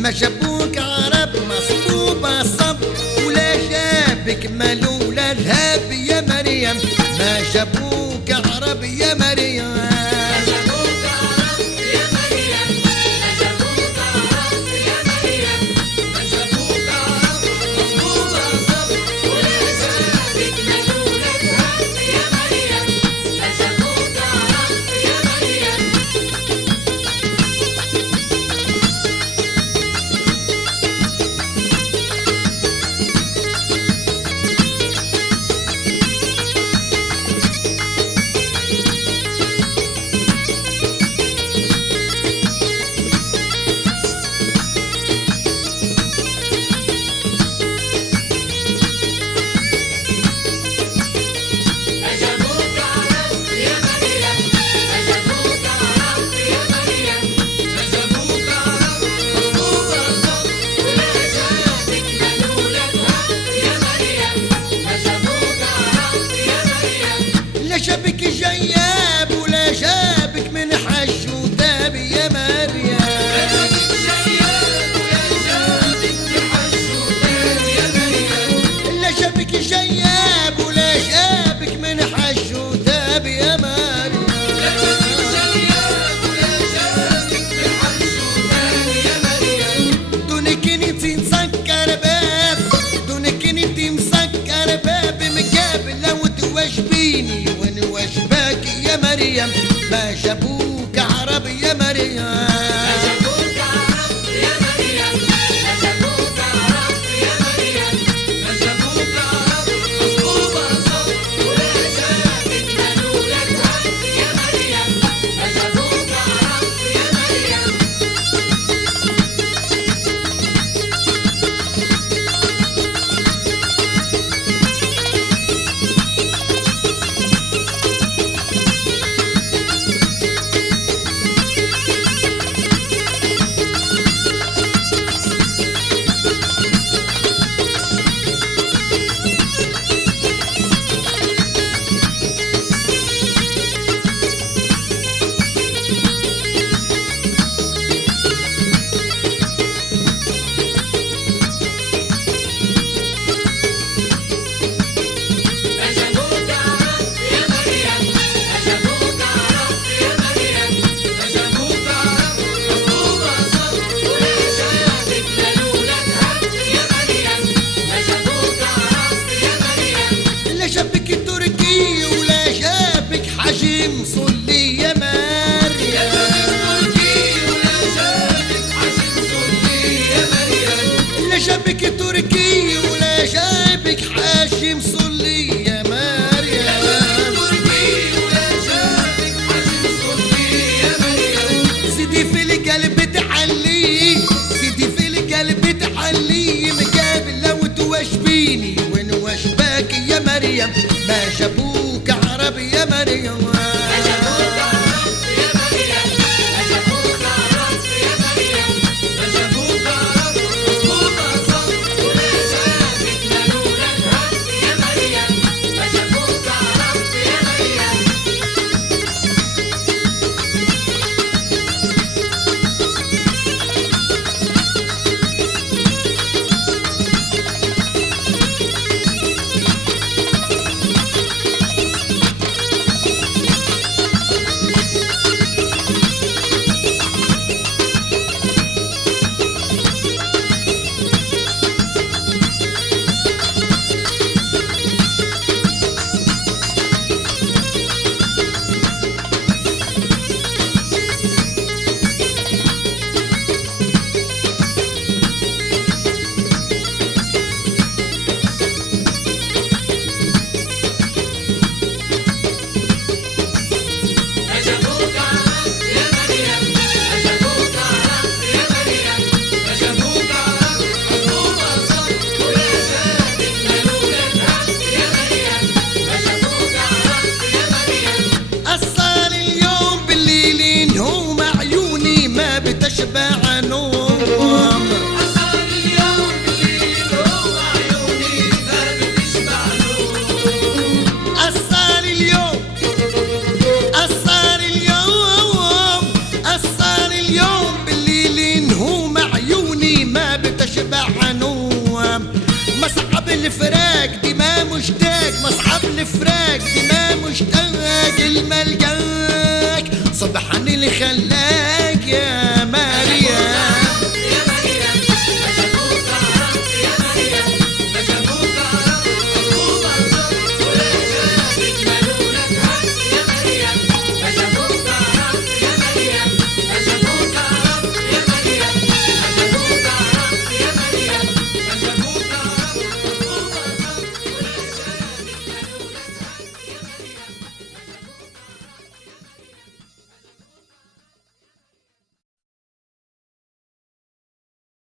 ما جابوك عرب مصبوبة صب ولا جابك مالو ولا رهاب يا مريم. ما جابوك عرب يا مريم. شبك جياب ولا جابك من حج وتاب يا مريم. لا شبك جياب ولا جابك من حج وتاب يا مريم. دونك انتي مسكر باب، دونك انتي مسكر باب مقابل وتواجبيني واشباك يا مريم. ما جابوك عرب يا مريم. ما جابوك عرب يا مريم. ما جابوك عرب يا مريم. ما جابوك عرب مصبوبة صب ولا جابك مالو ولا رهاب يا مريم. ما جابوك عرب يا مريم. حجم صلي يا مريم. لا جابك تركي ولا جابك حجم صلي يا مريم. سيدي في القلب تعلي، سيدي في القلب تعلي مقابل لو تواشبيني ونواشباك يا مريم. ما جابوك عرب يا مريم. بتشبع نوم. أسهر اليوم بالليل وعيوني ما بتشبع نوم. أسهر اليوم، أسهر اليوم، أسهر اليوم بالليل نهوم عيوني الفراق دي ما مشتاق، مصعب الفراق دي ما مشتاق، الملقاك سبحان اللي خلى